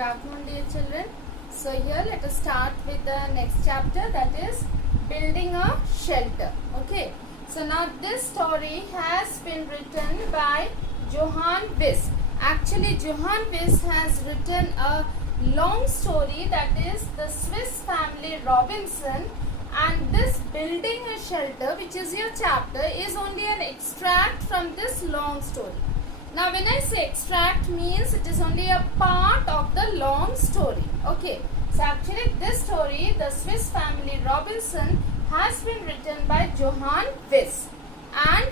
Good afternoon, dear children. So here let us start with the next chapter, that is building a shelter. Okay. So now this story has been written by Johann Wyss. Actually, Johann Wyss has written a long story, that is the Swiss Family Robinson, and this building a shelter, which is your chapter, is only an extract from this long story. Now when I say extract, means it is only a part of the long story. Okay. So actually this story, the Swiss Family Robinson, has been written by Johann Wyss, and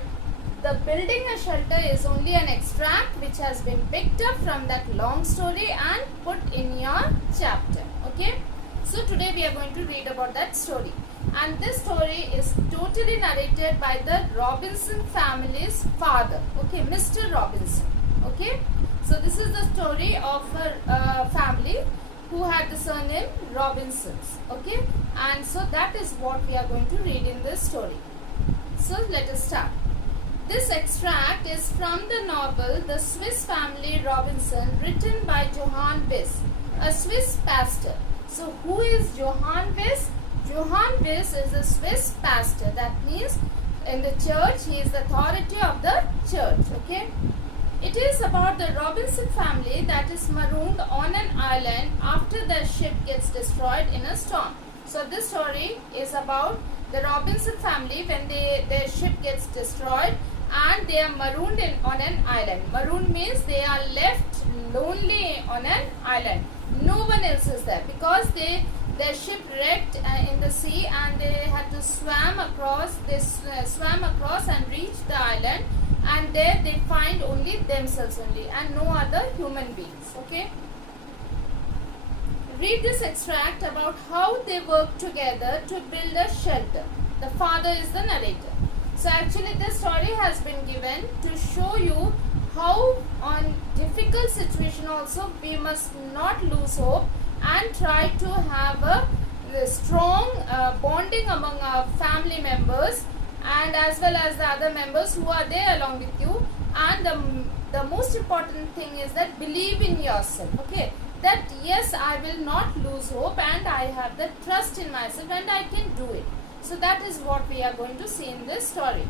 the building a shelter is only an extract which has been picked up from that long story and put in your chapter. Okay. So today we are going to read about that story, and this story is totally narrated by the Robinson family's father. Okay, Mr. Robinson. Okay. So this is the story of a family who had the surname Robinsons. Okay, and so that is what we are going to read in this story. So let us start. This extract is from the novel The Swiss Family Robinson, written by Johann Wyss, a Swiss pastor. So who is Johann Wyss? Johann Wyss is a Swiss pastor. That means in the church he is the authority of the church. Okay. It is about the Robinson family that is marooned on an island after their ship gets destroyed in a storm. So this story is about the Robinson family when their ship gets destroyed and they are marooned on an island. Marooned means they are left lonely on an island. No one else is there because their ship wrecked in the sea and they had to swam across. They swam across and reached the island, and there they find only themselves only and no other human beings. Okay. Read this extract about how they work together to build a shelter. The father is the narrator. So actually this story has been given to show you how on difficult situation also we must not lose hope and try to have a strong bonding among our family members and as well as the other members who are there along with you. And the most important thing is that believe in yourself. Okay, that yes, I will not lose hope and I have the trust in myself and I can do it. So that is what we are going to see in this story.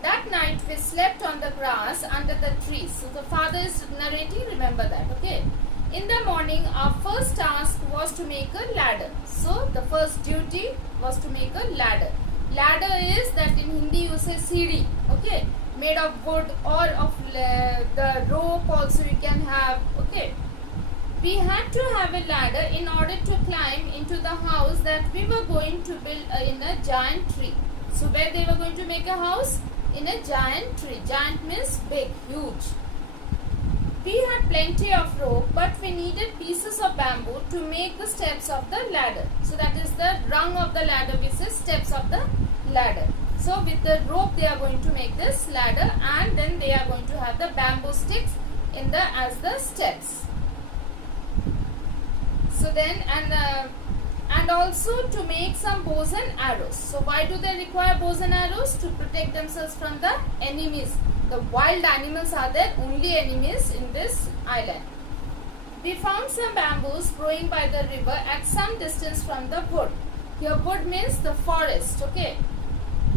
That night we slept on the grass under the trees. So the father is narrating, remember that. Okay. In the morning our first task was to make a ladder. So the first duty was to make a ladder. Ladder is that in Hindi you say CD. Okay. Made of wood or of the rope also you can have. Okay. We had to have a ladder in order to climb into the house that we were going to build in a giant tree. So where they were going to make a house? In a giant tree. Giant means big, huge. We had plenty of rope, but we needed pieces of bamboo to make the steps of the ladder. So that is the rung of the ladder, which is steps of the ladder. So with the rope they are going to make this ladder, and then they are going to have the bamboo sticks in the as the steps. So then and also to make some bows and arrows. So why do they require bows and arrows? To protect themselves from the enemies. The wild animals are their only enemies in this island. We found some bamboos growing by the river at some distance from the wood. Here wood means the forest. Okay.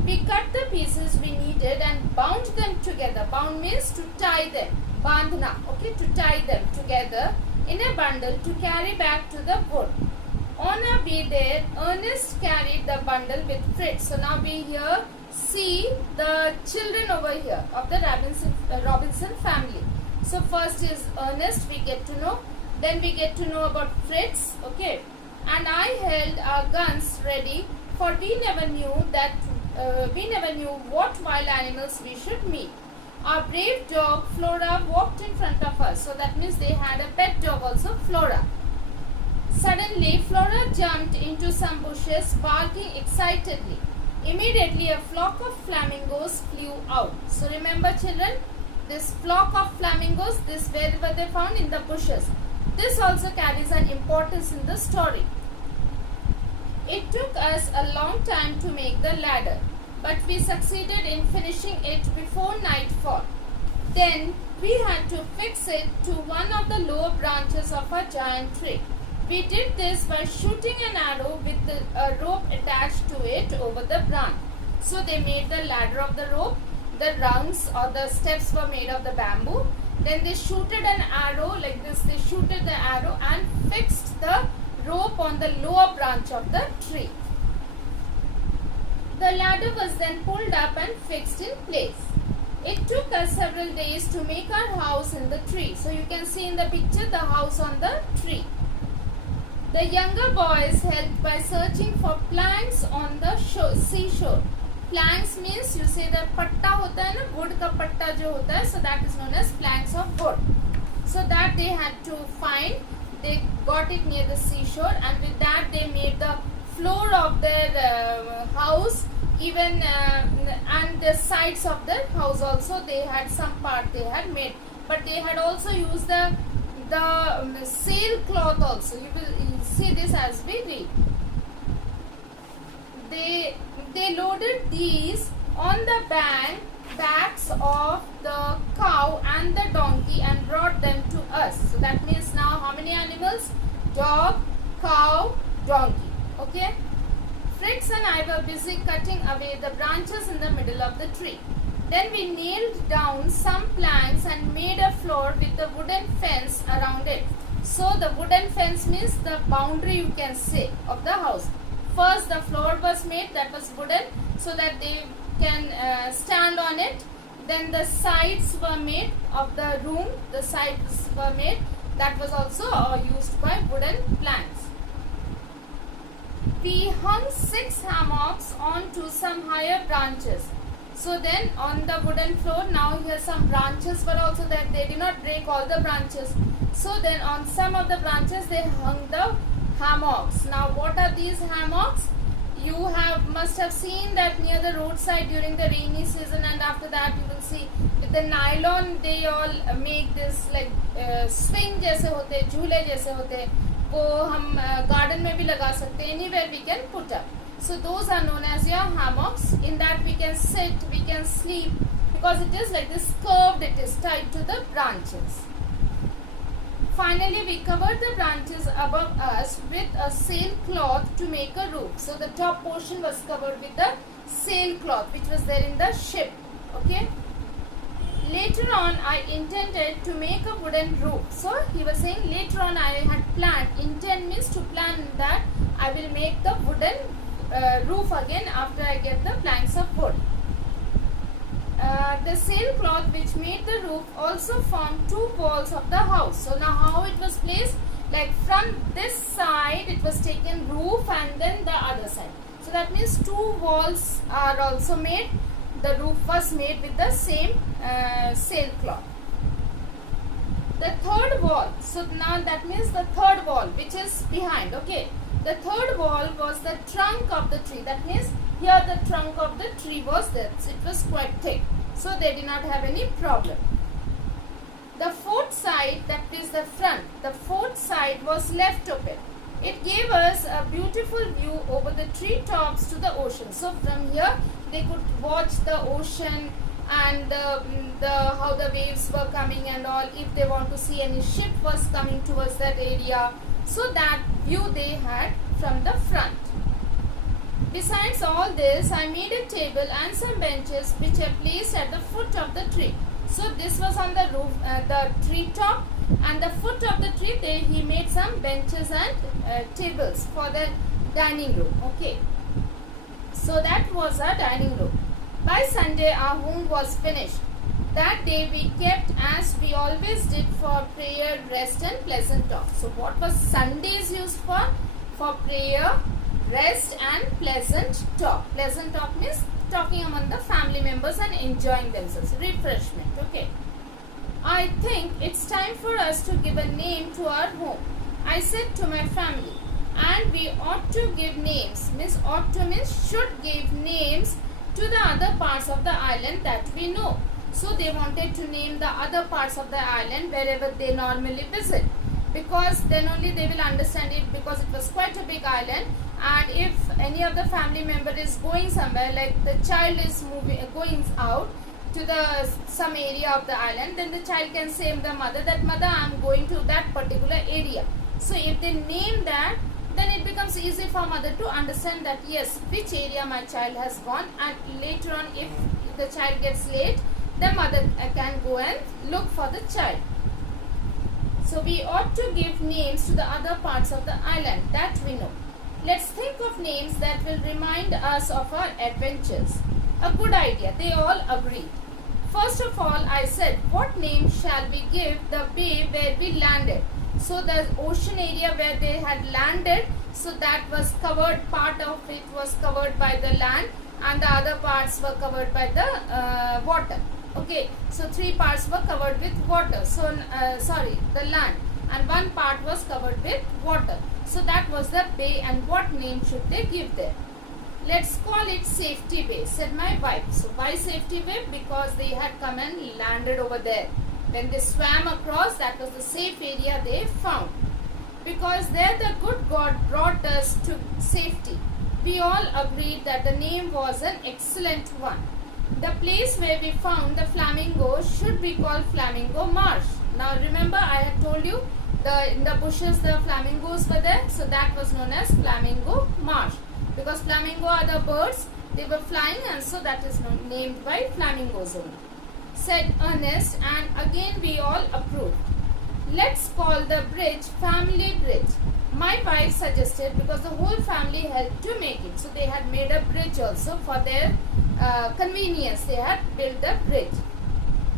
We cut the pieces we needed and bound them together. Bound means to tie them. Bandhna. Okay. To tie them together in a bundle to carry back to the wood. On our way there, Ernest carried the bundle with Fritz. So now we here see the children over here of the Robinson family. So first is Ernest, we get to know. Then we get to know about Fritz. Okay. And I held our guns ready, for we never knew what wild animals we should meet. Our brave dog Flora walked in front of us. So that means they had a pet dog also, Flora. Suddenly Flora jumped into some bushes, barking excitedly. Immediately a flock of flamingos flew out. So remember children, this flock of flamingos, this where were they found? In the bushes. This also carries an importance in the story. It took us a long time to make the ladder, but we succeeded in finishing it before nightfall. Then we had to fix it to one of the lower branches of a giant tree. We did this by shooting an arrow with a rope attached to it over the branch. So they made the ladder of the rope. The rungs or the steps were made of the bamboo. Then they shooted an arrow like this. They shooted the arrow and fixed the rope on the lower branch of the tree. The ladder was then pulled up and fixed in place. It took us several days to make our house in the tree. So you can see in the picture the house on the tree. The younger boys helped by searching for planks on the seashore. Planks means you say the patta hota hai na, wood ka patta jo hota hai, so that is known as planks of wood. So that they had to find. They got it near the seashore, and with that they made the floor of their house, even and the sides of the house also. They had some part they had made, but they had also used the sailcloth also. You will see this as we read. They loaded these on the backs of the cow and the donkey and brought them to us. So that means now how many animals? Dog, cow, donkey. Okay. Fritz and I were busy cutting away the branches in the middle of the tree. Then we nailed down some planks and made a floor with a wooden fence around it. So the wooden fence means the boundary, you can say, of the house. First the floor was made, that was wooden, so that they can stand on it. Then the sides were made of the room, the sides were made, that was also used by wooden planks. We hung 6 hammocks onto some higher branches. So then on the wooden floor, now here some branches were also there. They did not break all the branches. So then on some of the branches they hung the hammocks. Now what are these hammocks? You must have seen that near the roadside during the rainy season, and after that you will see with the nylon they all make this like swing जैसे होते, झूले जैसे होते, वो हम garden में भी लगा सकते, anywhere we can put up. So those are known as your hammocks. In that we can sit, we can sleep, because it is like this curved, it is tied to the branches. Finally, we covered the branches above us with a sailcloth to make a roof. So the top portion was covered with the sailcloth which was there in the ship. Okay. Later on, I intended to make a wooden roof. So he was saying later on I had planned. Intend means to plan that I will make the wooden roof again after I get the planks of wood. The sailcloth which made the roof also formed 2 walls of the house. So now how it was placed? Like from this side it was taken roof and then the other side. So that means 2 walls are also made. The roof was made with the same sailcloth. The third wall. So now that means the third wall which is behind. Okay. The third wall was the trunk of the tree. That means here the trunk of the tree was there. It was quite thick. So they did not have any problem. The fourth side, that is the front, the fourth side was left open. It gave us a beautiful view over the tree tops to the ocean. So from here they could watch the ocean and how the waves were coming and all. If they want to see any ship was coming towards that area. So that view they had from the front. Besides all this, I made a table and some benches which I placed at the foot of the tree. So this was on the roof, the tree top, and the foot of the tree he made some benches and tables for the dining room. Okay. So that was our dining room. By Sunday our home was finished. That day we kept as we always did for prayer, rest and pleasant talk. So what was Sundays used for? For prayer, rest and pleasant talk. Pleasant talk means talking among the family members and enjoying themselves. Refreshment. Okay. I think it's time for us to give a name to our home. I said to my family, and we ought to give names. Means ought to means should give names to the other parts of the island that we know. So they wanted to name the other parts of the island wherever they normally visit, because then only they will understand it, because it was quite a big island. And if any of the family member is going somewhere, like the child is going out, to the some area of the island, then the child can say the mother that mother, I am going to that particular area. So if they name that, then it becomes easy for mother to understand that yes, which area my child has gone, and later on if the child gets late, the mother can go and look for the child. So we ought to give names to the other parts of the island, that we know. Let's think of names that will remind us of our adventures. A good idea, they all agreed. First of all, I said, what name shall we give the bay where we landed? So the ocean area where they had landed, so that was covered, part of it was covered by the land and the other parts were covered by the water. Okay, so 3 parts were covered with water, so the land, and 1 part was covered with water. So that was the bay, and what name should they give there? Let's call it Safety Bay, said my wife. So why Safety Bay? Because they had come and landed over there. When they swam across, that was the safe area they found. Because there the good God brought us to safety. We all agreed that the name was an excellent one. The place where we found the flamingo should be called Flamingo Marsh. Now remember, I had told you in the bushes the flamingos were there, so that was known as Flamingo Marsh. Because flamingo are the birds, they were flying, and so that is named by flamingos only. Said Ernest, and again we all approved. Let's call the bridge Family Bridge. My wife suggested, because the whole family helped to make it. So they had made a bridge also for their convenience. They had built the bridge.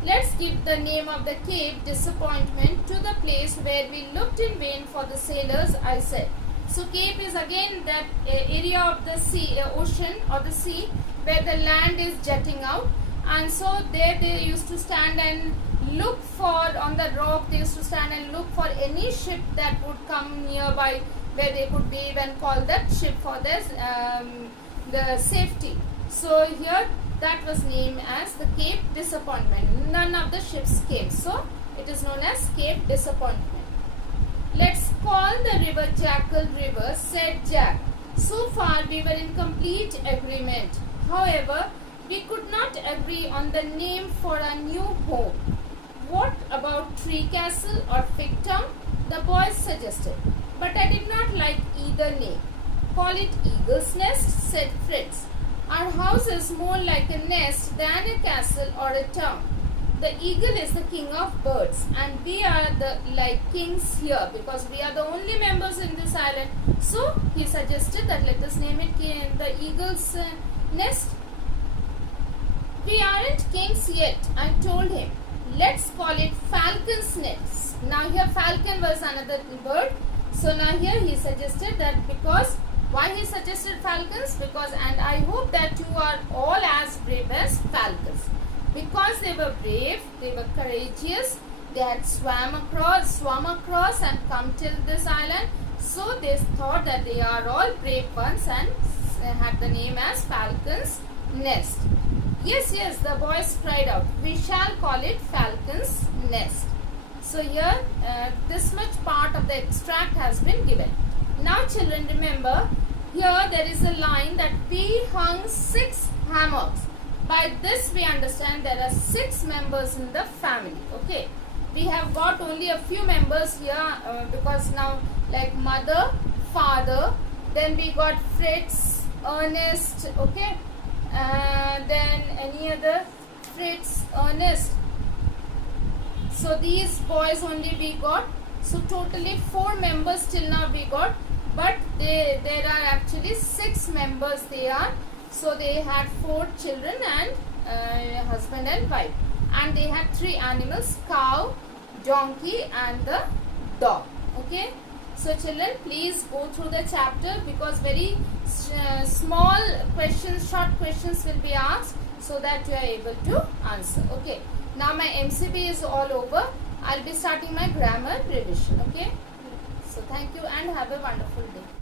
Let's give the name of the Cape Disappointment to the place where we looked in vain for the sailors, I said. So Cape is again that area of the sea, ocean or the sea, where the land is jutting out. And so there they used to stand and look for, on the rock they used to stand and look for any ship that would come nearby, where they could wave and call that ship for this, the safety. So here that was named as the Cape Disappointment. None of the ships came, so it is known as Cape Disappointment. Let's call the river Jackal River, said Jack. So far we were in complete agreement. However, we could not agree on the name for our new home. What about Tree Castle or Fig Town? The boys suggested, but I did not like either name. Call it Eagle's Nest, said Fritz. Our house is more like a nest than a castle or a town. The eagle is the king of birds, and we are like kings here because we are the only members in this island. So he suggested that let us name it the Eagle's Nest. We aren't kings yet, I told him. Let's call it Falcon's Nest. Now here falcon was another bird. So now here he suggested that, because why he suggested falcons? Because, and I hope that you are all as brave as falcons. Because they were brave, they were courageous, they had swum across and come till this island. So they thought that they are all brave ones and had the name as Falcon's Nest. Yes, yes, the boys cried out, we shall call it Falcon's Nest. So here this much part of the extract has been given. Now children, remember, here there is a line that we hung 6 hammocks. By this we understand there are 6 members in the family. Okay, we have got only a few members here because now like mother, father, then we got Fritz, Ernest, okay, then any other, Fritz, Ernest. So these boys only we got. So totally 4 members till now we got, but there are actually 6 members they are. So they had 4 children and husband and wife, and they had 3 animals, cow, donkey and the dog. Okay, so children, please go through the chapter because very small questions, short questions will be asked so that you are able to answer. Okay, now my MCB is all over. I'll be starting my grammar revision. Okay, so thank you and have a wonderful day.